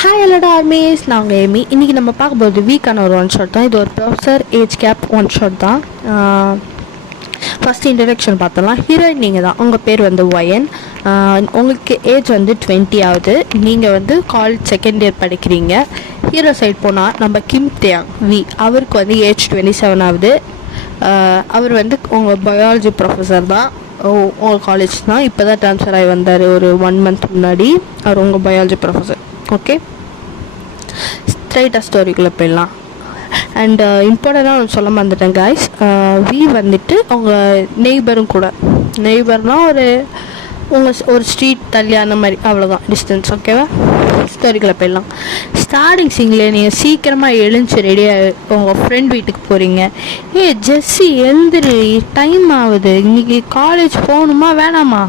Hi ஹலோடா armies, நான் உங்கள் Amy. இன்றைக்கி நம்ம பார்க்கும்போது வீக்கான ஒரு ஒன் ஷாட் தான். இது ஒரு professor age gap one shot தான். ஃபஸ்ட் இன்ட்ரடக்ஷன் பார்த்தலாம். ஹீரோயின் நீங்கள் தான். உங்கள் பேர் வந்து ஒயன். உங்களுக்கு ஏஜ் வந்து 20 ஆகுது. நீங்கள் வந்து காலேஜ் செகண்ட் இயர் படிக்கிறீங்க. ஹீரோ சைட் போனால் நம்ம கிம் தியாங் வி, அவருக்கு வந்து ஏஜ் 27 ஆகுது. அவர் வந்து உங்கள் பயாலஜி ப்ரொஃபஸர் தான். உங்கள் காலேஜ் தான். இப்போ தான் ட்ரான்ஸ்ஃபர் ஆகி வந்தார் ஒரு 1 மந்த் முன்னாடி. அவர் உங்கள் பயாலஜி ப்ரொஃபஸர். ஓகே, ஸ்ட்ரைட்டாக ஸ்டோரிக்குள்ளே போயிடலாம். அண்ட் இம்பார்ட்டண்ட்டாக சொல்ல மறந்துட்டேன் காய்ஸ். வி வந்துட்டு உங்கள் நெய்பரும் கூட. நெய்பர்னால் ஒரு ஸ்ட்ரீட் தள்ளி அந்த மாதிரி, அவ்வளோதான் டிஸ்டன்ஸ். ஓகேவா? ஸ்டோரிக்குள்ளே போயிடலாம். ஸ்டார்டிங் சீனில் நீங்கள் சீக்கிரமாக எழுந்துச்சு ரெடியாக உங்கள் ஃப்ரெண்ட் வீட்டுக்கு போகிறீங்க. ஜெஸ்ஸி எழுந்துரு, டைம் ஆகுது, இன்றைக்கி காலேஜ் போகணுமா வேணாமா,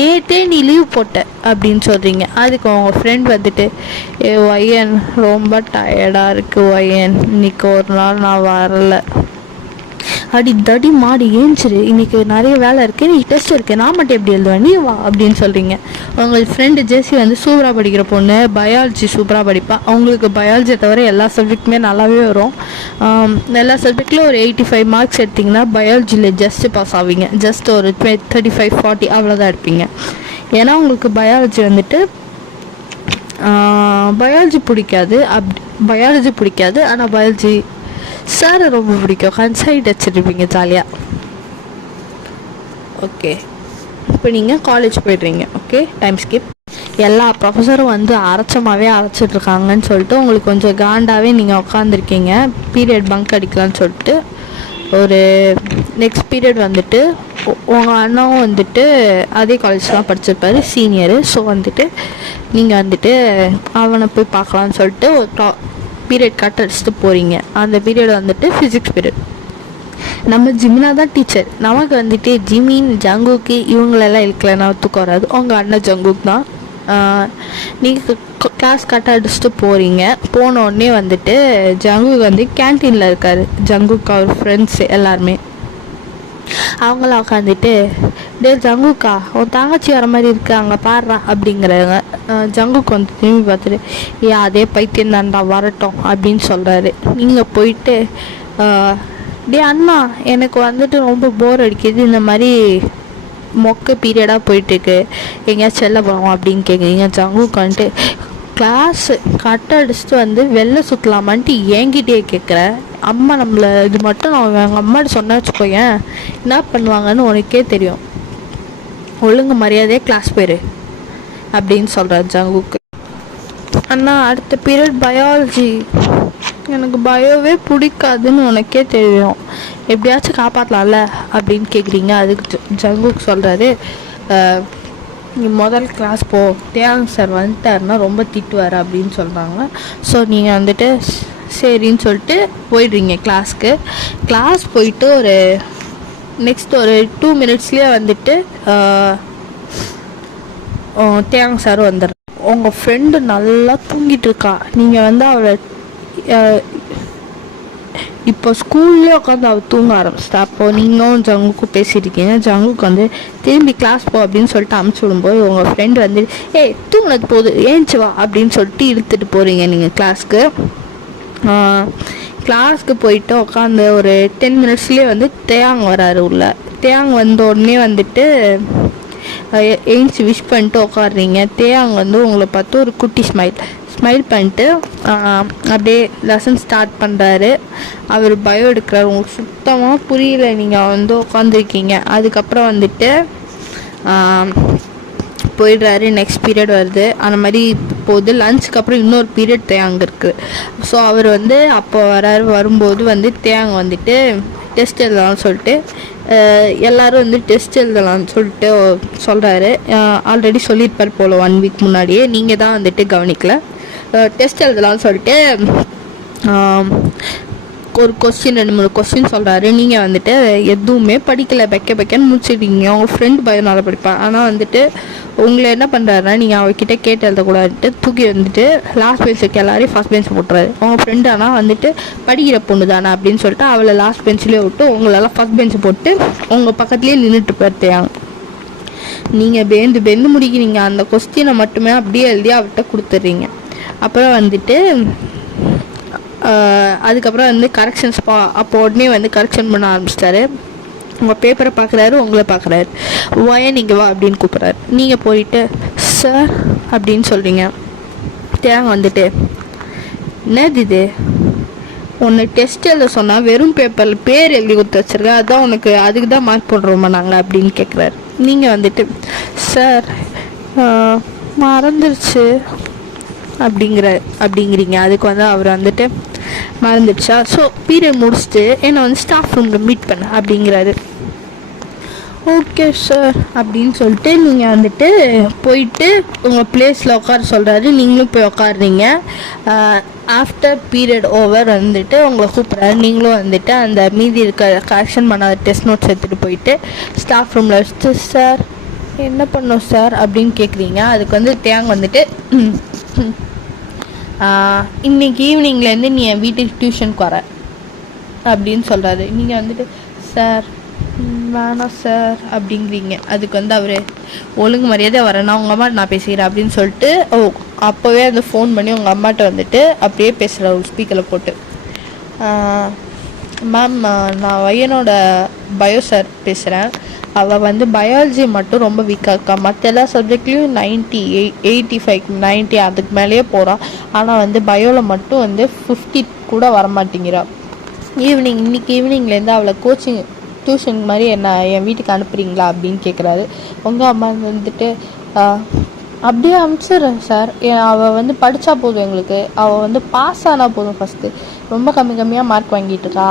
நேற்றே நீ லீவ் போட்ட அப்படின்னு சொல்கிறீங்க. அதுக்கு உங்கள் ஃப்ரெண்ட் வந்துட்டு, ஒயன் ரொம்ப டயர்டாக இருக்குது ஒயன், இன்றைக்கி ஒரு நாள் நான் வரலை, அடி தடி மாடி ஏஞ்சிரு, இன்றைக்கி நிறைய வேலை இருக்குது, இன்றைக்கி டெஸ்ட் இருக்குது, நான் மட்டும் எப்படி எழுதுவேன், நீ வா அப்படின்னு சொல்கிறீங்க. உங்கள் ஃப்ரெண்டு ஜெஸ்ஸி வந்து சூப்பராக படிக்கிற பொண்ணு, பயாலஜி சூப்பராக படிப்பா. அவங்களுக்கு பயாலஜியை தவிர எல்லா சப்ஜெக்ட்டுமே நல்லாவே வரும். எல்லா சப்ஜெக்ட்லையும் ஒரு 85 மார்க்ஸ் எடுத்திங்கன்னா பயாலஜியில் ஜஸ்ட்டு பாஸ் ஆவீங்க. ஜஸ்ட் ஒரு 35-40 அவ்வளோதான் எடுப்பீங்க. ஏன்னா உங்களுக்கு பயாலஜி வந்துட்டு பயாலஜி பிடிக்காது. ஆனால் பயாலஜி சாரை ரொம்ப பிடிக்கும். கன்சைட் வச்சுருப்பீங்க ஜாலியாக. ஓகே, இப்போ நீங்கள் காலேஜ் போய்ட்றீங்க. Okay, time skip. எல்லா ப்ரொஃபஸரும் வந்து அரைச்சிட்ருக்காங்கன்னு சொல்லிட்டு உங்களுக்கு கொஞ்சம் காண்டாகவே நீங்கள் உட்காந்துருக்கீங்க. பீரியட் பங்க் அடிக்கலான்னு சொல்லிட்டு. ஒரு நெக்ஸ்ட் பீரியட் வந்துட்டு உங்கள் அண்ணாவும் வந்துட்டு அதே காலேஜ் தான் படிச்சிருப்பாரு, சீனியரு. ஸோ வந்துட்டு நீங்கள் வந்துட்டு அவனை போய் பார்க்கலான்னு சொல்லிட்டு ஒரு பீரியட் கட் அடிச்சுட்டு போகிறீங்க. அந்த பீரியட் வந்துட்டு ஃபிசிக்ஸ் பீரியட். நம்ம ஜிமினா தான் டீச்சர். நமக்கு வந்துட்டு ஜிமின் ஜங்குக்கு இவங்களெல்லாம் இருக்கலன்னா தூக்கம் வராது. உங்கள் அண்ணன் ஜங்குக் தான். நீங்கள் கிளாஸ் கட் அடிச்சுட்டு போகிறீங்க. போனோடனே வந்துட்டு ஜங்குக் வந்து கேன்டீனில் இருக்கார். ஜங்குக் அவர் ஃப்ரெண்ட்ஸு எல்லாருமே அவங்களாம் உட்காந்துட்டு, டே ஜங்குக்கா உன் தங்கச்சி வர மாதிரி இருக்கு, அங்கே பாடுறா அப்படிங்கிறாங்க. ஜங்குக்கு வந்து திரும்பி பார்த்துட்டு, அதே பைத்தியம் தான்டா வரட்டும் அப்படின்னு சொல்கிறாரு. நீங்கள் போயிட்டு, டே அண்ணா எனக்கு வந்துட்டு ரொம்ப போர் அடிக்குது, இந்த மாதிரி மொக்க பீரியடாக போயிட்டுருக்கு, எங்கேயாச்சும் செல்ல போகிறோம் அப்படின்னு கேட்குறீங்க. ஜங்குக்கு வந்துட்டு, கிளாஸு கட் அடிச்சுட்டு வந்து வெளில சுற்றலாமான்ட்டு என்கிட்டயே கேட்குற, அம்மா நம்மளை இது மட்டும் நான் எங்கள் அம்மாட்ட சொன்ன வச்சுக்கோயேன் என்ன பண்ணுவாங்கன்னு உனக்கே தெரியும், ஒழுங்கு மரியாதையே கிளாஸ் போயிரு அப்படின்னு சொல்கிறார் ஜங்குக்கு. அண்ணா அடுத்த பீரியட் பயாலஜி, எனக்கு பயோவே பிடிக்காதுன்னு உனக்கே தெரியும், எப்படியாச்சும் காப்பாற்றலாம்ல அப்படின்னு கேட்குறீங்க. அதுக்கு ஜங்குக்கு சொல்கிறாரு, நீ முதல் கிளாஸ் போ, தியாங் சார் வந்துட்டாருன்னா ரொம்ப திட்டுவார் அப்படின்னு சொல்கிறாங்க. ஸோ நீங்கள் வந்துட்டு சரின்னு சொல்லிட்டு போயிடுறீங்க கிளாஸ்க்கு. கிளாஸ் போயிட்டு ஒரு நெக்ஸ்ட் ஒரு 2 மினிட்ஸ்லேயே வந்துட்டு தியாங் சார் வந்துடுற. உங்கள் ஃப்ரெண்டு நல்லா தூங்கிட்டு இருக்கா. நீங்கள் வந்து அவளை இப்போ ஸ்கூல்லேயே உட்காந்து அவள் தூங்க ஆரம்பிச்சிட்டா. அப்போது நீங்களும் ஜங்குக்கும் பேசியிருக்கீங்க. ஜங்குக்கு வந்து திரும்பி கிளாஸ் போ அப்படின்னு சொல்லிட்டு அமுச்சு விடும்போது உங்கள் ஃப்ரெண்டு வந்து, தூங்கினது போது ஏஞ்சி வா அப்படின்னு சொல்லிட்டு இழுத்துட்டு போகிறீங்க நீங்கள் கிளாஸ்க்கு. கிளாஸ்க்கு போயிட்டு உட்காந்து ஒரு 10 மினிட்ஸ்லேயே வந்து தேயாங் வராரு உள்ள. தேயாங் வந்த உடனே வந்துட்டு ஏஞ்சி விஷ் பண்ணிட்டு உட்காடுறீங்க. தேயாங் வந்து உங்களை பார்த்து ஒரு குட்டி ஸ்மைல் பண்ணிட்டு அப்படியே லெசன் ஸ்டார்ட் பண்ணுறாரு. அவர் பயோ எடுக்கிறார். உங்களுக்கு சுத்தமாக புரியல, நீங்கள் வந்து உட்காந்துருக்கீங்க. அதுக்கப்புறம் வந்துட்டு போயிடுறாரு. நெக்ஸ்ட் பீரியட் வருது. அந்த மாதிரி போகுது. லஞ்சுக்கு அப்புறம் இன்னொரு பீரியட் தேயாங் இருக்குது. ஸோ அவர் வந்து அப்போ வரும்போது வந்து தேயாங் வந்துட்டு டெஸ்ட் எழுதலாம்னு சொல்லிட்டு எல்லோரும் வந்து டெஸ்ட் எழுதலாம்னு சொல்லிட்டு சொல்கிறாரு. ஆல்ரெடி சொல்லியிருப்பார் போல் 1 வீக் முன்னாடியே, நீங்கள் தான் வந்துட்டு கவனிக்கல. டெஸ்ட் எழுதலாம்னு சொல்லிட்டு ஒரு கொஸ்டின் 2-3 கொஸ்டின் சொல்கிறாரு. நீங்கள் வந்துட்டு எதுவுமே படிக்கலை, பெக்கன்னு முடிச்சிட்டீங்க. உங்கள் ஃப்ரெண்டு பயனால படிப்பான். ஆனால் வந்துட்டு உங்களை என்ன பண்ணுறாருன்னா, நீங்கள் அவர்கிட்ட கேட்டு எழுதக்கூடாதுட்டு தூக்கி வந்துட்டு லாஸ்ட் பெஞ்சுக்கு எல்லாரையும் ஃபஸ்ட் பெஞ்ச் போட்டுறாரு. உங்கள் ஃப்ரெண்டு ஆனால் வந்துட்டு படிக்கிற பொண்ணு தானே அப்படின்னு சொல்லிட்டு அவளை லாஸ்ட் பெஞ்சிலே விட்டு உங்களெல்லாம் ஃபஸ்ட் பெஞ்சு போட்டு உங்கள் பக்கத்துலேயே நின்றுட்டு பார்த்தாங்க. நீங்கள் பேந்து முடிக்கிறீங்க. அந்த கொஸ்டினை மட்டுமே அப்படியே எழுதி அவர்கிட்ட கொடுத்துட்றீங்க. அப்புறம் வந்துட்டு அதுக்கப்புறம் வந்து கரெக்ஷன்ஸ் அப்போ உடனே வந்து கரெக்ஷன் பண்ண ஆரம்பிச்சிட்டாரு. உங்கள் பேப்பரை பார்க்குறாரு, உங்களை பார்க்குறாரு. வாயா நீங்கள் வா அப்படின்னு கூப்பிட்றாரு. நீங்கள் போயிட்டு சார் அப்படின்னு சொல்கிறீங்க. தேங்க வந்துட்டு என்னது இது, உன்னை டெஸ்ட் எழுத சொன்னால் வெறும் பேப்பரில் பேர் எழுதி கொடுத்து வச்சுருக்கேன், அதுதான் உனக்கு அதுக்கு தான் மார்க் போடுறோமா நாங்கள் அப்படின்னு கேட்குறாரு. நீங்கள் வந்துட்டு சார் மறந்துருச்சு அப்படிங்கிறீங்க. அதுக்கு வந்து அவர் வந்துட்டு மறந்துடுச்சா, ஸோ பீரியட் முடிச்சுட்டு என்னை வந்து ஸ்டாஃப் ரூமில் மீட் பண்ண அப்படிங்கிறாரு. ஓகே சார் அப்படின்னு சொல்லிட்டு நீங்கள் வந்துட்டு போயிட்டு உங்கள் பிளேஸில் உட்கார சொல்கிறாரு. நீங்களும் போய் உட்காடுறீங்க. ஆஃப்டர் பீரியட் ஓவர் வந்துட்டு உங்களை கூப்பிட்றாரு. நீங்களும் வந்துட்டு அந்த மீதி இருக்க கரெக்ஷன் பண்ணாத டெஸ்ட் நோட்ஸ் எடுத்துகிட்டு போயிட்டு ஸ்டாஃப் ரூமில் வச்சுட்டு சார் என்ன பண்ணோம் சார் அப்படின்னு கேட்குறீங்க. அதுக்கு வந்து தேங்க வந்துட்டு இன்னைக்கு ஈவினிங்லேருந்து நீ என் வீட்டுக்கு டியூஷனுக்கு வர அப்படின்னு சொல்கிறாரு. நீங்கள் வந்துட்டு சார் வேணாம் சார் அப்படிங்கிறீங்க. அதுக்கு வந்து அவர் ஒழுங்கு மரியாதை வரேன்னா உங்கள் அம்மா நான் பேசிக்கிறேன் அப்படின்னு சொல்லிட்டு அப்போவே அந்த ஃபோன் பண்ணி உங்கள் அம்மாட்ட வந்துட்டு அப்படியே பேசுகிற ஒரு ஸ்பீக்கரில் போட்டு, மேம் நான் வையனோட பயோ சார் பேசுகிறேன். அவள் வந்து பயாலஜி மட்டும் ரொம்ப வீக்காக இருக்கா, மற்ற எல்லா சப்ஜெக்ட்லேயும் 85 அதுக்கு மேலேயே போகிறான். ஆனால் வந்து பயோவில் மட்டும் வந்து 50 கூட வரமாட்டேங்கிறா. இன்னைக்கு ஈவினிங்லேருந்து அவளை கோச்சிங் டியூஷன் மாதிரி என் வீட்டுக்கு அனுப்புகிறீங்களா அப்படின்னு கேட்குறாரு. உங்கள் அம்மா வந்துட்டு அப்படியே அனுப்பிச்சிடுறேன் சார், அவள் வந்து படித்தா போதும், எங்களுக்கு அவள் வந்து பாஸ் ஆனால் போதும். ஃபஸ்ட்டு ரொம்ப கம்மியாக மார்க் வாங்கிட்டு இருக்கா.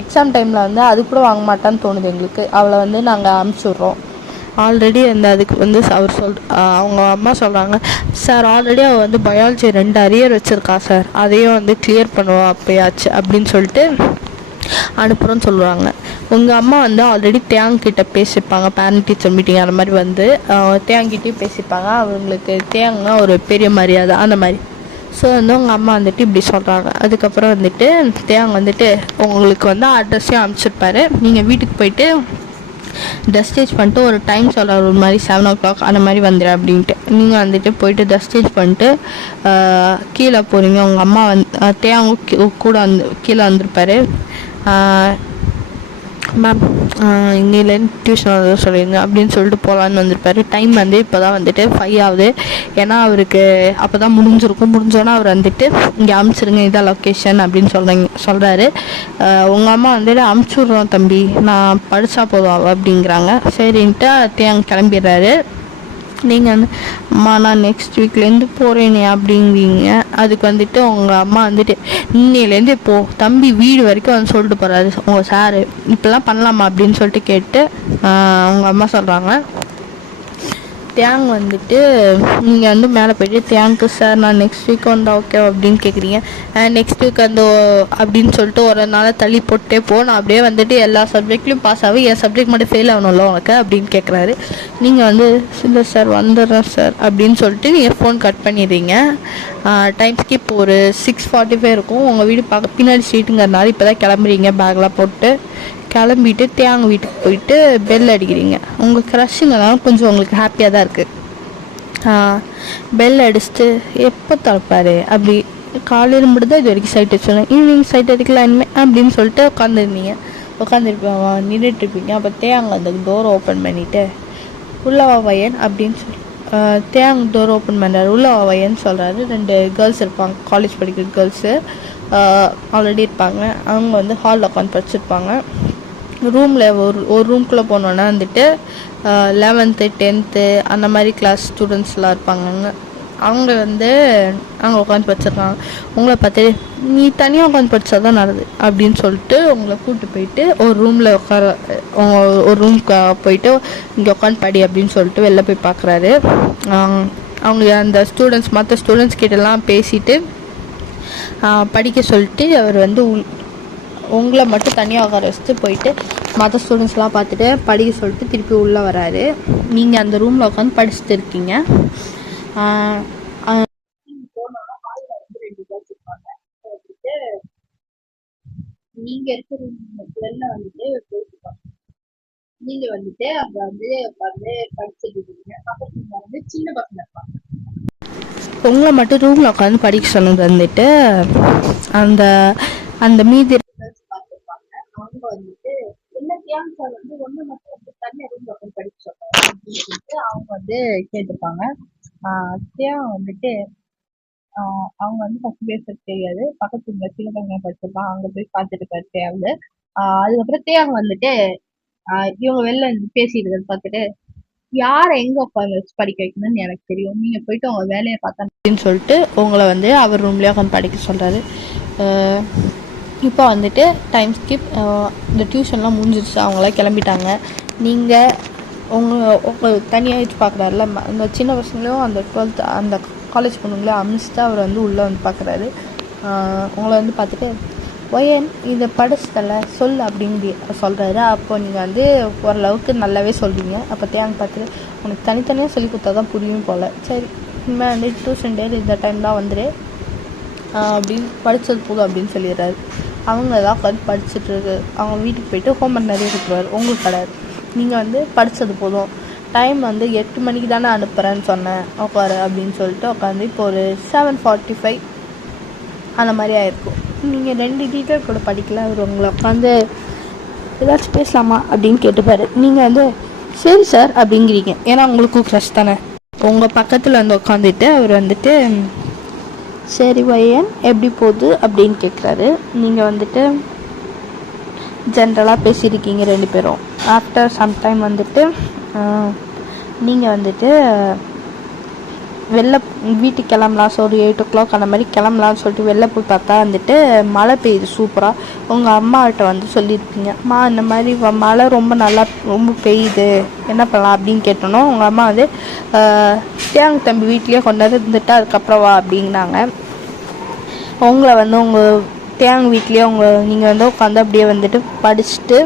எக்ஸாம் டைமில் வந்து அது கூட வாங்க மாட்டான்னு தோணுது எங்களுக்கு. அவளை வந்து நாங்கள் அனுப்பிச்சிட்றோம். ஆல்ரெடி வந்து அதுக்கு வந்து அவர் அவங்க அம்மா சொல்கிறாங்க, சார் ஆல்ரெடி அவள் வந்து பயாலஜி 2 அரியர் வச்சுருக்கா சார், அதையும் வந்து கிளியர் பண்ணுவா அப்போயாச்சு அப்படின்னு சொல்லிட்டு அனுப்புகிறோன்னு சொல்லுவாங்க. உங்கள் அம்மா வந்து ஆல்ரெடி தேங்கிட்ட பேசியிருப்பாங்க, பேரண்ட் டீச்சர் மீட்டிங் அந்த மாதிரி வந்து தேங்கிட்டையும் பேசியிருப்பாங்க. அவங்களுக்கு தேங்கன்னா ஒரு பெரிய மரியாதை அந்த மாதிரி. ஸோ வந்து உங்கள் அம்மா வந்துட்டு இப்படி சொல்கிறாங்க. அதுக்கப்புறம் வந்துட்டு தேங்க வந்துட்டு உங்களுக்கு வந்து அட்ரஸையும் அனுப்பிச்சிருப்பாரு. நீங்கள் வீட்டுக்கு போயிட்டு ட்ரெஸ் சேஞ்ச் பண்ணிட்டு ஒரு டைம் சொல்கிறார், ஒரு மாதிரி 7 o'clock அந்த மாதிரி வந்துடு அப்படின்ட்டு. நீங்கள் வந்துட்டு போயிட்டு ட்ரெஸ் சேஞ்ச் பண்ணிட்டு கீழே போகிறீங்க. உங்கள் அம்மா வந்து தேங்க கூட கீழே வந்திருப்பாரு. மேம் இன்னிலேருந்து டியூஷன் வந்து சொல்லிடுங்க அப்படின்னு சொல்லிட்டு போகலான்னு வந்திருப்பாரு. டைம் வந்து இப்போ தான் வந்துட்டு 5 ஆகுது. ஏன்னா அவருக்கு அப்போ தான் முடிஞ்சோன்னா அவர் வந்துட்டு இங்கே அமுச்சிருங்க, இதான் லொக்கேஷன் அப்படின்னு சொல்கிறாரு. உங்கள் அம்மா வந்துட்டு அமுச்சுட்றோம் தம்பி, நான் படித்தா போதும் அப்படிங்கிறாங்க. சரின்ட்டு தேங்க கிளம்பிடுறாரு. நீங்கள் வந்து அம்மா நான் நெக்ஸ்ட் வீக்லேருந்து போகிறேனே அப்படிங்கிறீங்க. அதுக்கு வந்துட்டு உங்கள் அம்மா வந்துட்டு இன்னிலேருந்து இப்போது தம்பி வீடு வரைக்கும் வந்து சொல்லிட்டு போகிறாரு உங்கள் சாரு, இப்போலாம் பண்ணலாமா அப்படின்னு சொல்லிட்டு கேட்டு உங்கள் அம்மா சொல்கிறாங்க. தேங் வந்துட்டு நீங்கள் வந்து மேலே போய்ட்டு தேங்க்கு சார் நான் நெக்ஸ்ட் வீக் வந்து ஓகே அப்படின்னு கேட்குறீங்க. நெக்ஸ்ட் வீக் அந்த அப்படின்னு சொல்லிட்டு ஒரு நாள் தள்ளி போட்டே நான் அப்படியே வந்துட்டு எல்லா சப்ஜெக்ட்லேயும் பாஸ் ஆகும், என் சப்ஜெக்ட் மட்டும் ஃபெயில் ஆகணும்ல உனக்கு அப்படின்னு கேட்குறாரு. நீங்கள் வந்து இல்லை சார் வந்துடுறேன் சார் அப்படின்னு சொல்லிட்டு நீங்கள் ஃபோன் கட் பண்ணிடுறீங்க. டைம் ஸ்கிப் ஒரு 6:45 இருக்கும். உங்கள் வீடு பின்னாடி ஸ்ட்ரீட்டுங்கிறதுனால இப்போ தான் கிளம்புறீங்க. பேக்லாம் போட்டு கிளம்பிட்டு தேங்க வீட்டுக்கு போயிட்டு பெல் அடிக்கிறீங்க. உங்கள் க்ரஷ்ஷுங்கனாலும் கொஞ்சம் உங்களுக்கு ஹாப்பியாக தான் இருக்குது. பெல் அடிச்சுட்டு எப்போ திறப்பாரு அப்படி காலையில் மட்டும் தான் இது வரைக்கும் சைட் வச்சுருந்தேன், ஈவினிங் சைட் அடிக்கலாம் இனிமேல் அப்படின்னு சொல்லிட்டு நின்றுட்டுருப்பீங்க. அப்போ தேங்க அந்த டோரை ஓப்பன் பண்ணிவிட்டு உள்ளவா வையன் அப்படின்னு சொல்லி தேங்க டோர் ஓப்பன் பண்ணுறாரு. உள்ளவா வையன்னு சொல்கிறாரு. 2 கேர்ள்ஸ் இருப்பாங்க, காலேஜ் படிக்கிற கேர்ள்ஸு ஆல்ரெடி இருப்பாங்க. அவங்க வந்து ஹாலில் உட்காந்து படிச்சிருப்பாங்க. ரூமில் ஒரு ரூம்குள்ளே போனோன்னா வந்துட்டு 11th 10th அந்த மாதிரி கிளாஸ் ஸ்டூடெண்ட்ஸ்லாம் இருப்பாங்க. அவங்க வந்து அங்கே உட்காந்து படிச்சிருக்காங்க. உங்களை பார்த்து நீ தனியாக உட்காந்து படித்தா தான் நல்லது அப்படின்னு சொல்லிட்டு உங்களை கூப்பிட்டு போயிட்டு ஒரு ரூமில் ஒரு ரூம்க்கு போயிட்டு இங்கே உட்காந்து படி அப்படின்னு சொல்லிட்டு வெளில போய் பார்க்குறாரு. அவங்க அந்த மற்ற ஸ்டூடெண்ட்ஸ் கிட்டலாம் பேசிட்டு படிக்க சொல்லிட்டு அவர் வந்து உங்களை மட்டும் தனியாக உட்கார வச்சுட்டு போயிட்டு மற்ற ஸ்டூடெண்ட்ஸ்லாம் பார்த்துட்டு படிக்க சொல்லிட்டு திருப்பி உள்ளே வராரு. நீங்கள் அந்த ரூமில் உட்காந்து படிச்சுட்டு இருக்கீங்க. நீங்கள் இருக்கிற ரூம்ல வந்துட்டு போயிட்டு நீங்கள் வந்துட்டு அங்கே வந்து உட்காந்து படிச்சுட்டு இருக்கீங்க. பக்கத்துல வந்து சின்ன பசங்க இருப்பாங்க. உங்களை மட்டும் ரூமில் உட்காந்து படிக்க சொன்னது வந்துட்டு அந்த அந்த மீதி பார்த்துருப்பாங்க. அவங்க வந்துட்டு என்ன தியான் சார் வந்து ஒன்று மட்டும் வந்து தனியாக ரூமில் உட்காந்து படிக்க சொன்னாங்க அப்படின்னு சொல்லிட்டு அவங்க வந்து கேட்டிருப்பாங்க. தியான் வந்துட்டு அவங்க வந்து ஃபர்ஸ்ட் பேசுறது தெரியாது. பக்கத்து ரூம்ல சிவகங்கை படிச்சிருப்பான். அங்க போய் பார்த்துட்டு இருப்பாரு தேவை. அதுக்கப்புறம் தேவை வந்துட்டு இவங்க வெளில பேசிட்டு இருக்கிறத பார்த்துட்டு யாரை எங்க உட்காந்து வச்சு படிக்க வைக்கணும்னு எனக்கு தெரியும். நீங்க போயிட்டு உங்க வேலையை பார்த்தா அப்படின்னு சொல்லிட்டு உங்களை வந்து அவர் ரூம்லயே உட்காந்து படிக்க சொல்றாரு. இப்போ வந்துட்டு டைம் ஸ்கிப். இந்த டியூஷன்லாம் முடிஞ்சிருச்சு, அவங்களாம் கிளம்பிட்டாங்க. நீங்கள் உங்கள் தனியாக வச்சு பார்க்குறாருல, அந்த சின்ன பசங்களையும் அந்த 12th அந்த காலேஜ் பொண்ணுங்களையும் அமிச்சுட்டு அவர் வந்து உள்ளே வந்து பார்க்குறாரு. உங்களை வந்து பார்த்துட்டு ஒயன் இதை படிச்சதில்ல சொல் அப்படின்னு சொல்கிறாரு. அப்போ நீங்கள் வந்து ஓரளவுக்கு நல்லாவே சொல்வீங்க. அப்போ தேங்க பார்த்துட்டு உனக்கு தனித்தனியாக சொல்லி கொடுத்தா தான் புரியும் போல், சரி இனிமேல் வந்து டியூஷன் டேட் இந்த டைம் தான் வந்துடு அப்படின்னு படித்தது போதும் அப்படின்னு சொல்லிடுறாரு. அவங்க தான் உட்காந்து படிச்சுட்ருக்கு. அவங்க வீட்டுக்கு போயிட்டு ஹோம்ஒர்க் நிறைய கொடுத்துருவாரு. உங்களுக்கு கிடையாது. நீங்கள் வந்து படித்தது போதும், டைம் வந்து 8 மணிக்கு தானே அனுப்புகிறேன்னு சொன்னேன் உட்காரு அப்படின்னு சொல்லிட்டு உட்காந்து இப்போ ஒரு 7:45 அந்த மாதிரி ஆயிருக்கும். நீங்கள் 2 டீட்டெயில் கூட படிக்கல. அவர் உங்களை உட்காந்து ஏதாச்சும் பேசலாமா அப்படின்னு கேட்டுப்பாரு. நீங்கள் வந்து சரி சார் அப்படிங்கிறீங்க. ஏன்னா உங்களுக்கும் க்ரஷ் தானே. உங்கள் பக்கத்தில் வந்து உட்காந்துட்டு அவர் வந்துட்டு சரி வையன் எப்படி போகுது அப்படின்னு கேட்குறாரு. நீங்கள் வந்துட்டு ஜென்ரலாக பேசியிருக்கீங்க 2 பேரும். ஆஃப்டர் சம்டைம் வந்துட்டு நீங்கள் வந்துட்டு வெளில வீட்டுக்கு கிளம்பலாம். ஸோ ஒரு 8 o'clock அந்த மாதிரி கிளம்பலான்னு சொல்லிட்டு வெளில போய் பார்த்தா வந்துட்டு மழை பெய்யுது சூப்பராக. உங்கள் அம்மாகிட்ட வந்து சொல்லியிருப்பீங்க, அம்மா இந்த மாதிரி மழை ரொம்ப பெய்யுது, என்ன பண்ணலாம் அப்படின்னு கேட்டோன்னா உங்கள் அம்மா வந்து தேங்க தம்பி வீட்லேயே கொண்டாந்து இருந்துட்டு அதுக்கப்புறம் வா அப்படின்னாங்க. உங்களை வந்து உங்கள் தேங்க வீட்லேயே நீங்கள் வந்து உட்காந்து அப்படியே வந்துட்டு படிச்சுட்டு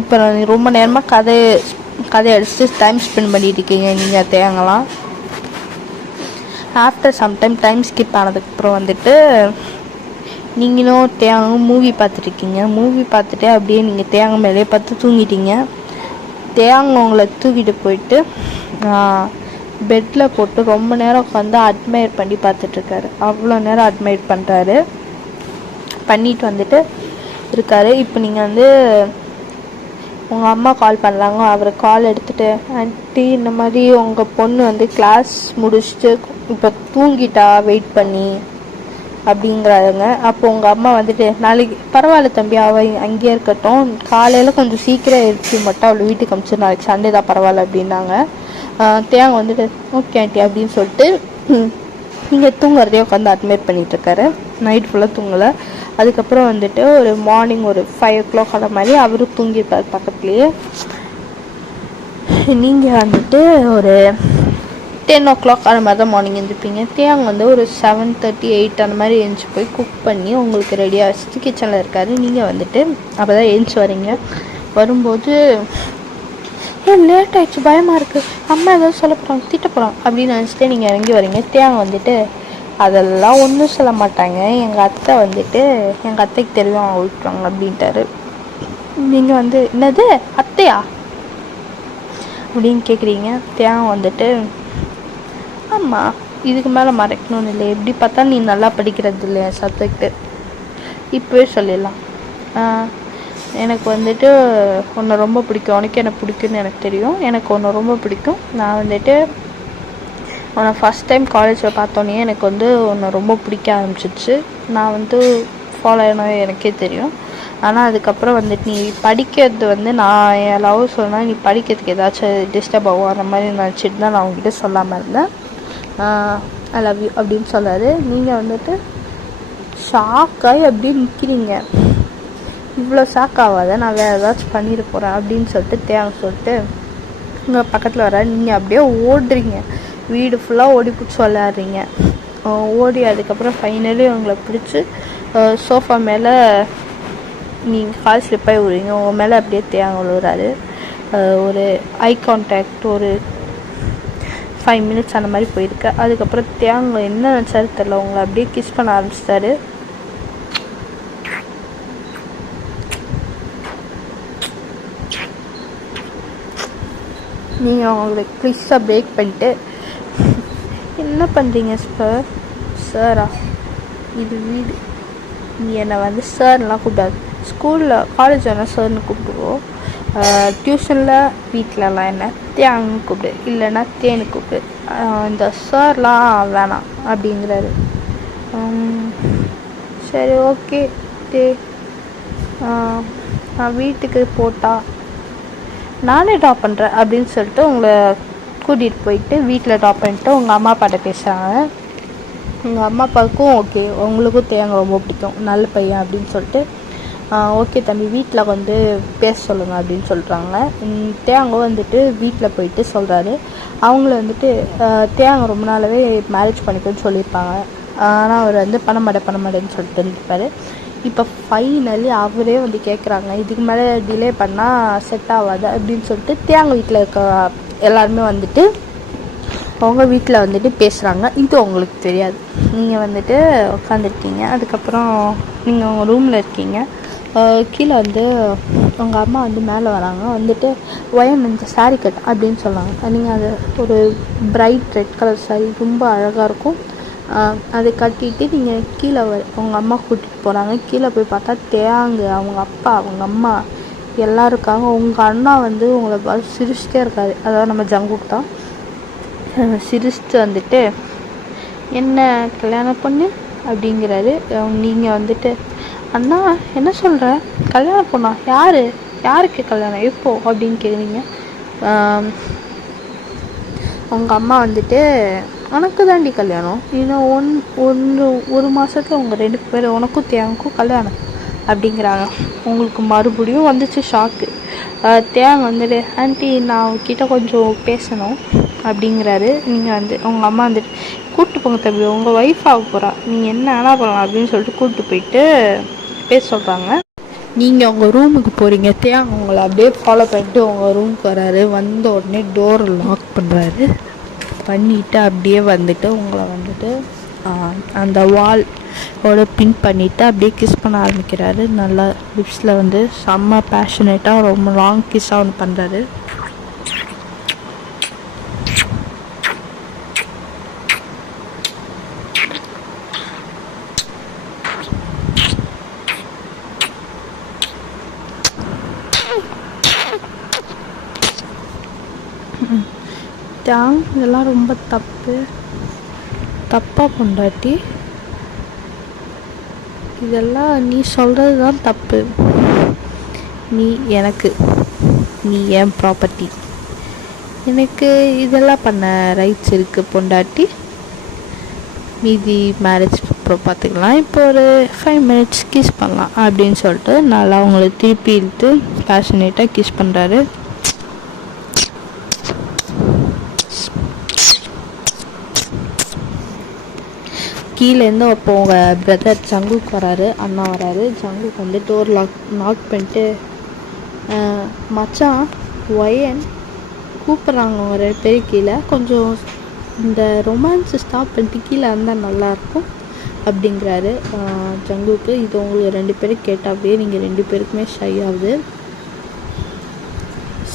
இப்போ ரொம்ப நேரமாக கதை அடிச்சுட்டு டைம் ஸ்பெண்ட் பண்ணிட்டு இருக்கீங்க நீங்கள் தேங்கலாம். ஆஃப்டர் சம்டைம் டைம் ஸ்கிப் ஆனதுக்கப்புறம் வந்துட்டு நீங்களும் தேங்கும் மூவி பார்த்துட்ருக்கீங்க. மூவி பார்த்துட்டு அப்படியே நீங்கள் தேங்க மேலே பார்த்து தூங்கிட்டீங்க. தேங்க உங்களை தூக்கிட்டு போயிட்டு பெட்டில் போட்டு ரொம்ப நேரம் உட்காந்து அட்மையர் பண்ணி பார்த்துட்ருக்காரு. அவ்வளோ நேரம் அட்மையர் பண்ணுறாரு. பண்ணிட்டு வந்துட்டு இருக்காரு. இப்போ நீங்கள் வந்து உங்கள் அம்மா கால் பண்ணலாங்க. அவர் கால் எடுத்துகிட்டு ஆண்டி இந்த மாதிரி உங்கள் பொண்ணு வந்து கிளாஸ் முடிச்சுட்டு இப்போ தூங்கிட்டா வெயிட் பண்ணி அப்படிங்கிறாருங்க. அப்போ உங்கள் அம்மா வந்துட்டு நாளைக்கு பரவாயில்ல தம்பி அவள் அங்கேயே இருக்கட்டும், காலையில் கொஞ்சம் சீக்கிரம் எடுத்து மட்டும் அவளை வீட்டுக்கு அமிச்சு நாளைக்கு சண்டே தான் பரவாயில்ல அப்படின்னாங்க. தேங்க வந்துட்டு ஓகே ஆண்டி அப்படின்னு சொல்லிட்டு நீங்கள் தூங்குறதே உட்காந்து அட்மைட் பண்ணிகிட்ருக்காரு. நைட் ஃபுல்லாக தூங்கலை. அதுக்கப்புறம் வந்துட்டு ஒரு மார்னிங் ஒரு 5 o'clock அந்த மாதிரி அவரும் தூங்கியிருப்பார் பக்கத்துலேயே. நீங்கள் வந்துட்டு ஒரு 10 o'clock அந்த மாதிரி தான் மார்னிங் எழுந்திருப்பீங்க. தேங்க வந்து ஒரு 7:30 8 அந்த மாதிரி எழுந்துச்சி போய் குக் பண்ணி உங்களுக்கு ரெடியாக வச்சுட்டு கிச்சனில் இருக்காரு. நீங்கள் வந்துட்டு அப்போ தான் எழுந்துச்சி வரீங்க. வரும்போது லேட் ஆகிடுச்சு, பயமாக இருக்குது, அம்மா ஏதாவது சொல்ல போகிறாங்க, திட்ட போகிறாங்க அப்படின்னு நினச்சிட்டு நீங்கள் இறங்கி வரீங்க. தேங்க வந்துட்டு அதெல்லாம் ஒன்றும் சொல்ல மாட்டாங்க, எங்கள் அத்தைக்கு தெரியும் அவங்க விட்டுருவாங்க அப்படின்ட்டாரு. நீங்கள் வந்து என்னது அத்தையா அப்படின்னு கேட்குறீங்க. தேங்க வந்துட்டு ஆமாம் இதுக்கு மேலே மறைக்கணும்னு இல்லை, எப்படி பார்த்தா நீ நல்லா படிக்கிறது இல்லையா சப்ஜெக்டு, இப்போவே சொல்லிடலாம். எனக்கு வந்துட்டு உன்னை ரொம்ப பிடிக்கும், உனக்கு என்ன பிடிக்கும்னு எனக்கு தெரியும், எனக்கு உன்னை ரொம்ப பிடிக்கும். நான் வந்துட்டு உன்னை ஃபஸ்ட் டைம் காலேஜில் பார்த்தோன்னே எனக்கு வந்து உன்னை ரொம்ப பிடிக்க ஆரம்பிச்சிச்சு. நான் வந்து ஃபாலோ ஆனது எனக்கே தெரியும். ஆனால் அதுக்கப்புறம் வந்துட்டு நீ படிக்கிறது வந்து நான் என் லவ் சொன்னால் நீ படிக்கிறதுக்கு ஏதாச்சும் டிஸ்டர்ப் ஆகும் அந்த மாதிரி நினச்சிட்டு தான் நான் உங்ககிட்ட சொல்லாமல் இருந்தேன். ஐ லவ் யூ அப்படின்னு சொல்லாரு. நீங்கள் வந்துட்டு ஷாக்காகி அப்படியே நிற்கிறீங்க. இவ்வளோ ஷாக் ஆகாத, நான் வேறு ஏதாச்சும் பண்ணிட போகிறேன் அப்படின்னு சொல்லிட்டு உங்கள் பக்கத்தில் வர நீங்கள் அப்படியே ஓடுறீங்க. வீடு ஃபுல்லாக ஓடி பிடிச்சி விளையாடுறீங்க. ஓடி அதுக்கப்புறம் ஃபைனலி உங்களை பிடிச்சி சோஃபா மேலே நீங்கள் கால் ஸ்லிப்பாகி விடுறீங்க. உங்கள் மேலே அப்படியே தேங்க விழுறாரு. ஒரு ஐ கான்டாக்ட் ஒரு 5 minutes அந்த மாதிரி போயிருக்கு. அதுக்கப்புறம் தேங்க என்ன நினச்சாரு தெரில, உங்களை அப்படியே கிஸ் பண்ண ஆரம்பிச்சிட்டாரு. நீங்கள் அவங்களுக்கு கிஸ்ஸாக பிரேக் பண்ணிட்டு என்ன பண்ணுறீங்க சார்? சாரா? இது வீடு. நீ என்னை வந்து சார்லாம் கூப்பிடாது. ஸ்கூலில் காலேஜ் வேணால் சார்னு கூப்பிடுவோம். டியூஷனில் வீட்டிலலாம் என்ன தேன்னு கூப்பிடு, இல்லைன்னா தேனு கூப்பிடு. இந்த சார்லாம் வேணாம் அப்படிங்கிறாரு. சரி ஓகே தே, நான் வீட்டுக்கு போட்டால் நானே ட்ராப் பண்ணுறேன் அப்படின்னு சொல்லிட்டு உங்களை கூட்டிகிட்டு போயிட்டு வீட்டில் ட்ராப் பண்ணிட்டு உங்கள் அம்மா அப்பாட்ட பேசுகிறாங்க. உங்கள் அம்மா அப்பாவுக்கும் ஓகே, உங்களுக்கும் தேங்க ரொம்ப பிடிக்கும், நல்ல பையன் அப்படின்னு சொல்லிட்டு ஓகே தம்பி வீட்டில் வந்து பேச சொல்லுங்கள் அப்படின்னு சொல்கிறாங்க. தேங்க வந்துட்டு வீட்டில் போயிட்டு சொல்கிறாரு. அவங்கள வந்துட்டு தேங்க ரொம்ப நாளாகவே மேரேஜ் பண்ணிக்கணும்னு சொல்லியிருப்பாங்க. ஆனால் அவர் வந்து பண்ண மாட்டேன்னு சொல்லிட்டு இருந்திருப்பார். இப்போ ஃபைனலி அவரே வந்து கேட்குறாங்க, இதுக்கு மேலே டிலே பண்ணால் செட் ஆகாது அப்படின்னு சொல்லிட்டு தேங்க வீட்டில் இருக்க எல்லாருமே வந்துட்டு அவங்க வீட்டில் வந்துட்டு பேசுகிறாங்க. இது உங்களுக்கு தெரியாது. நீங்கள் வந்துட்டு உட்காந்துருக்கீங்க. அதுக்கப்புறம் நீங்கள் உங்கள் ரூமில் இருக்கீங்க. கீழே வந்து உங்கள் அம்மா வந்து மேலே வராங்க. வந்துட்டு ஒயன் இந்த சாரீ கட் அப்படின்னு சொன்னாங்க. நீங்கள் அது ஒரு பிரைட் ரெட் கலர் சாரீ ரொம்ப அழகாக இருக்கும். அதை கட்டிட்டு நீங்கள் கீழே உங்கள் அம்மா கூட்டிகிட்டு போகிறாங்க. கீழே போய் பார்த்தா தேங்கு, அவங்க அப்பா, அவங்க அம்மா எல்லோரும் இருக்காங்க. உங்கள் அண்ணா வந்து உங்களை பார்த்து சிரிச்சிட்டே இருக்காரு. அதாவது நம்ம ஜங்குக் தான். சிரிச்சுட்டு வந்துட்டு என்ன கல்யாணம் பொண்ணு அப்படிங்கிறாரு. நீங்கள் வந்துட்டு அண்ணா என்ன சொல்கிற, கல்யாணம் பொண்ணா? யாருக்கு கல்யாணம், எப்போ அப்படின்னு கேட்குறீங்க. உங்கள் அம்மா வந்துட்டு உனக்கு தாண்டி கல்யாணம், இன்னும் ஒரு மாதத்துல உங்கள் 2 பேர் உனக்கும் தேங்கும் கல்யாணம் அப்படிங்கிறாங்க. உங்களுக்கு மறுபடியும் வந்துச்சு ஷாக்கு. தேங்க வந்துட்டு ஆண்டி நான் உங்ககிட்ட கொஞ்சம் பேசணும் அப்படிங்கிறாரு. நீங்கள் வந்து உங்கள் அம்மா வந்துட்டு கூப்பிட்டு போங்க தம்பி, உங்கள் ஒய்ஃப் ஆக போகிறா, நீங்கள் என்ன ஆனால் பண்ணலாம் அப்படின்னு சொல்லிட்டு கூப்பிட்டு போயிட்டு பேச சொல்கிறாங்க. நீங்கள் உங்கள் ரூமுக்கு போகிறீங்க. தேங்க உங்களை அப்படியே ஃபாலோ பண்ணிட்டு உங்கள் ரூமுக்கு வராரு. வந்த உடனே டோரை லாக் பண்ணுறாரு. பண்ணிவிட்டு அப்படியே வந்துட்டு உங்களை வந்துட்டு அந்த வாலோட பின் பண்ணிவிட்டு அப்படியே கிஸ் பண்ண ஆரம்பிக்கிறாரு. நல்லா லிப்ஸில் வந்து செம்ம பேஷனேட்டாக ரொம்ப லாங் கிஸ்ஸாக ஒன்று பண்ணுறாரு. இதெல்லாம் ரொம்ப தப்பாக பொண்டாட்டி, இதெல்லாம் நீ சொல்கிறது தான் தப்பு. நீ என் ப்ராப்பர்ட்டி, எனக்கு இதெல்லாம் பண்ண ரைட்ஸ் இருக்குது பொண்டாட்டி. மீதி மேரேஜ் அப்புறம் பார்த்துக்கலாம், இப்போ ஒரு 5 minutes கிஸ் பண்ணலாம் அப்படின்னு சொல்லிட்டு நல்லா அவங்கள திருப்பி இழுத்து பேஷனேட்டாக கிஸ் பண்ணுறாரு. கீழேருந்து அப்போ உங்கள் பிரதர் ஜங்குக் வராரு, அண்ணா வராரு. ஜங்குக் வந்து டோர் லாக் பண்ணிட்டு மச்சான் ஒயன் கூப்பிட்றாங்க அவங்க 2 பேர் கீழே, கொஞ்சம் இந்த ரொமான்ஸை ஸ்டாப் பண்ணிட்டு கீழே இருந்தால் நல்லாயிருக்கும் அப்படிங்கிறாரு ஜங்குக்கு. இது உங்களுக்கு 2 பேரும் கேட்டாவே நீங்கள் 2 பேருக்குமே ஷை ஆகுது.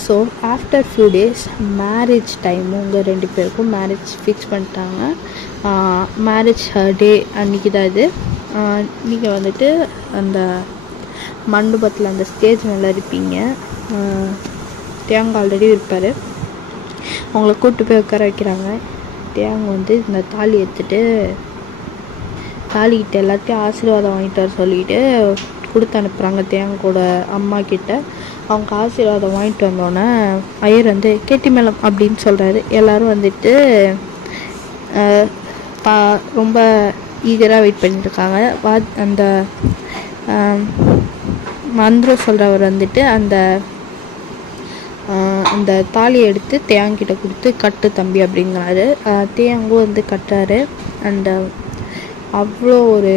So after few days marriage time, உங்கள் 2 பேருக்கும் மேரேஜ் ஃபிக்ஸ் பண்ணிட்டாங்க. மேரேஜ் டே அன்றைக்கி தான் இது. நீங்கள் வந்துட்டு அந்த மண்டபத்தில் அந்த ஸ்டேஜ் மேலே இருப்பீங்க. தேங்காய் ஆல்ரெடி இருப்பார். அவங்கள கூப்பிட்டு போய் உட்கார வைக்கிறாங்க. தேங்காய் வந்து இந்த தாலி எடுத்துகிட்டு தாலிக்கிட்ட எல்லாத்தையும் ஆசீர்வாதம் வாங்கிட்டு வர சொல்லிவிட்டு கொடுத்து அனுப்புகிறாங்க தேங்காயோட அம்மா கிட்ட. அவங்க ஆசீர்வாதம் வாங்கிட்டு வந்தோடனே ஐயர் வந்து கேட்டி மேளம் அப்படின்னு சொல்கிறாரு. எல்லோரும் வந்துட்டு ரொம்ப ஈகராக வெயிட் பண்ணிட்டுருக்காங்க. அந்த மந்திரம் சொல்கிறவர் வந்துட்டு அந்த தாலியை எடுத்து தேங்கிட்ட கொடுத்து கட்டு தம்பி அப்படிங்கிறாரு. தேங்கும் வந்து கட்டுறாரு. அந்த அவ்வளோ ஒரு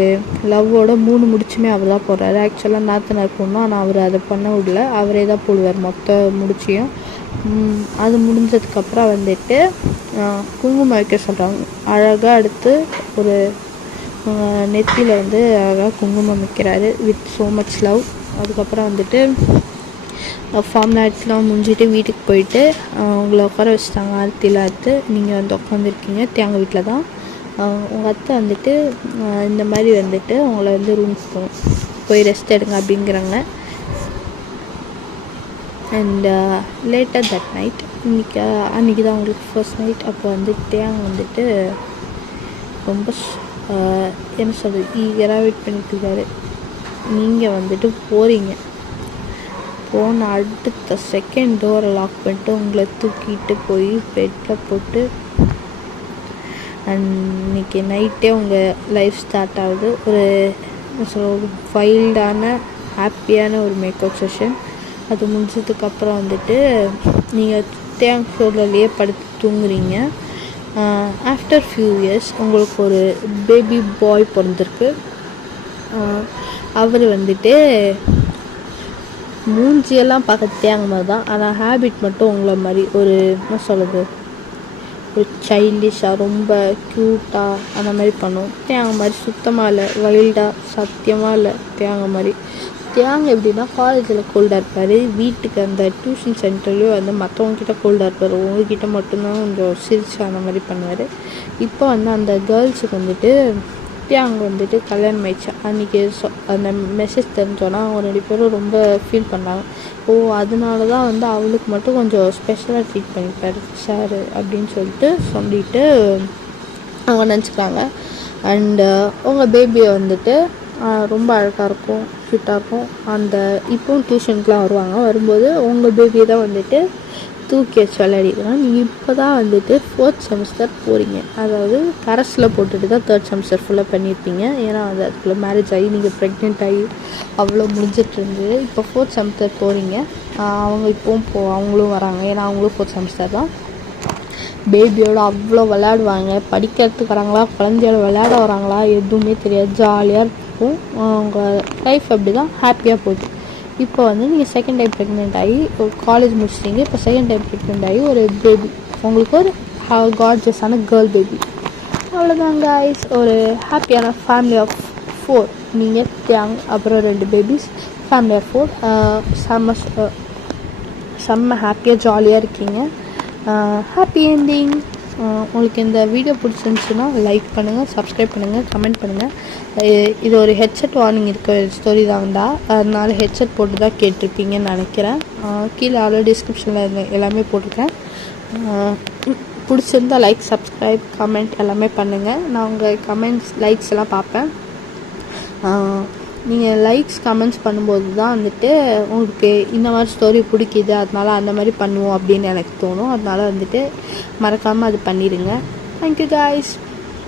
லவ்வோட 3 முடிச்சுமே அவர் தான் போடுறாரு. ஆக்சுவலாக நாத்தனார் பொண்ணும், ஆனால் அவர் அதை பண்ண விடல, அவரே தான் போடுவார் மொத்த முடிச்சையும். அது முடிஞ்சதுக்கப்புறம் வந்துட்டு குங்குமம் வைக்க சொல்கிறாங்க. அழகாக எடுத்து ஒரு நெத்தியில் வந்து அழகாக குங்குமம் வைக்கிறாரு வித் ஸோ மச் லவ். அதுக்கப்புறம் வந்துட்டு ஃபார்மாலிட்டிலாம் முடிஞ்சிட்டு வீட்டுக்கு போயிட்டு உங்களை உட்கார வச்சுட்டாங்க. ஆரத்தியில் அறுத்து நீங்கள் வந்து உட்காந்துருக்கீங்க. தேங்காய் வீட்டில் தான். உங்கள் அத்தை வந்துட்டு இந்த மாதிரி வந்துட்டு உங்களை வந்து ரூம்க்கு போய் ரெஸ்ட் எடுங்க அப்படிங்கிறாங்க. அண்ட் லேட்டர் தட் நைட் அன்றைக்கி தான் உங்களுக்கு ஃபர்ஸ்ட் நைட். அப்போ வந்து தேங்காய் வந்துட்டு ரொம்ப என்ன சொல்கிறது ஈகராக வெயிட் பண்ணிட்டு இருக்காரு. நீங்கள் வந்துட்டு போகிறீங்க. போன அடுத்த செகண்ட் டோரை லாக் பண்ணிட்டு உங்களை தூக்கிட்டு போய் பெட்டில் போட்டு அண்ட் இன்னைக்கு நைட்டே உங்கள் லைஃப் ஸ்டார்ட் ஆகுது. ஒரு வைல்டான ஹாப்பியான ஒரு மேக்கப் செஷன். அது முடிஞ்சதுக்கப்புறம் வந்துட்டு நீங்கள் தேங்க் ஷோல்டர்லேயே படுத்து தூங்குறீங்க. ஆஃப்டர் ஃபியூ இயர்ஸ் உங்களுக்கு ஒரு பேபி பாய் பிறந்திருக்கு. அவர் வந்துட்டு மூஞ்சியெல்லாம் பார்க்க தேங்க மாதிரி தான், ஆனால் ஹேபிட் மட்டும் உங்களை மாதிரி ஒரு என்ன சொல்கிறது ஒரு சைல்டிஷாக ரொம்ப க்யூட்டாக அந்த மாதிரி பண்ணும். தேங்க மாதிரி சுத்தமாக இல்லை, வைல்டாக சத்தியமாக இல்லை. தேங்க மாதிரி தேங்க எப்படின்னா காலேஜில் கோல்டாக இருப்பார், வீட்டுக்கு அந்த டியூஷன் சென்டர்லேயும் வந்து மற்றவங்கக்கிட்ட கோல்டாக இருப்பார், உங்ககிட்ட மட்டும்தான் கொஞ்சம் சிரிச்சு அந்த மாதிரி பண்ணுவார். இப்போ வந்து அந்த கேர்ள்ஸுக்கு வந்துட்டு தேங்க வந்துட்டு கல்யாணம் ஆயிடுச்சு. அன்றைக்கி அந்த மெசேஜ் தெரிஞ்சோன்னா அவங்க 2 பேரும் ரொம்ப ஃபீல் பண்ணாங்க. அதனால தான் வந்து அவளுக்கு மட்டும் கொஞ்சம் ஸ்பெஷலாக ட்ரீட் பண்ணிப்பார் சார் அப்படின்னு சொல்லிட்டு அவங்க நினச்சிக்கிறாங்க. அண்டு உங்கள் பேபியை வந்துட்டு ரொம்ப அழகாக இருக்கும், ஃபிட்டாக இருக்கும். அந்த இப்போவும் டியூஷனுக்குலாம் வரும்போது உங்கள் பேபியை தான் வந்துட்டு தூக்கி வச்சு விளையாடிக்கலாம். நீங்கள் இப்போ தான் வந்துட்டு 4th செமஸ்டர் போகிறீங்க. அதாவது கரஸில் போட்டுட்டு தான் 3rd செமஸ்டர் ஃபுல்லாக பண்ணியிருப்பீங்க. ஏன்னா வந்து அதுக்குள்ளே மேரேஜ் ஆகி நீங்கள் ப்ரெக்னென்ட் ஆகி அவ்வளோ முடிஞ்சிட்ருந்து இப்போ 4th செமஸ்டர் போகிறீங்க. அவங்க இப்போவும் அவங்களும் வராங்க, ஏன்னா அவங்களும் 4th செமஸ்டர் தான். பேபியோட அவ்வளோ விளையாடுவாங்க. படிக்கிறதுக்கு வராங்களா, குழந்தையோட விளையாட வராங்களா எதுவுமே தெரியாது, ஜாலியாக இருக்கும். அவங்க லைஃப் அப்படி தான் ஹாப்பியாக போகுது. இப்போ வந்து நீங்கள் செகண்ட் டைம் ப்ரெக்னென்ட் ஆகி காலேஜ் முடிச்சிட்டிங்க. இப்போ செகண்ட் டைம் ப்ரெக்னென்ட் ஆகி ஒரு பேபி, உங்களுக்கு ஒரு கார்ஜியஸான கேர்ள் பேபி. அவ்வளோதான் கைஸ், ஒரு ஹாப்பியான ஃபேமிலி ஆஃப் 4. நீங்கள் தேங் அப்புறம் 2 பேபிஸ், ஃபேமிலி ஆஃப் 4. செம்ம ஹாப்பியாக ஜாலியாக இருக்கீங்க. Happy ending. உங்களுக்கு இந்த வீடியோ பிடிச்சிருந்துச்சுன்னா லைக் பண்ணுங்கள், சப்ஸ்கிரைப் பண்ணுங்கள், கமெண்ட் பண்ணுங்கள். இது ஒரு ஹெட்செட் வார்னிங் இருக்க ஸ்டோரி தான்டா, அதனால ஹெட்செட் போட்டு தான் கேட்டிருப்பீங்கன்னு நினைக்கிறேன். கீழே ஆல்ரெடி டிஸ்கிரிப்ஷனில் எல்லாமே போட்டிருக்கேன். பிடிச்சிருந்தா லைக், சப்ஸ்கிரைப், கமெண்ட் எல்லாமே பண்ணுங்கள். நான் உங்கள் கமெண்ட்ஸ் லைக்ஸ் எல்லாம் பார்ப்பேன். நீங்கள் லைக்ஸ் கமெண்ட்ஸ் பண்ணும்போது தான் வந்துட்டு உங்களுக்கு இந்த மாதிரி ஸ்டோரி பிடிக்குது, அதனால அந்த மாதிரி பண்ணுவோம் அப்படின்னு எனக்கு தோணும். அதனால வந்துட்டு மறக்காமல் அது பண்ணிடுங்க. Thank you guys.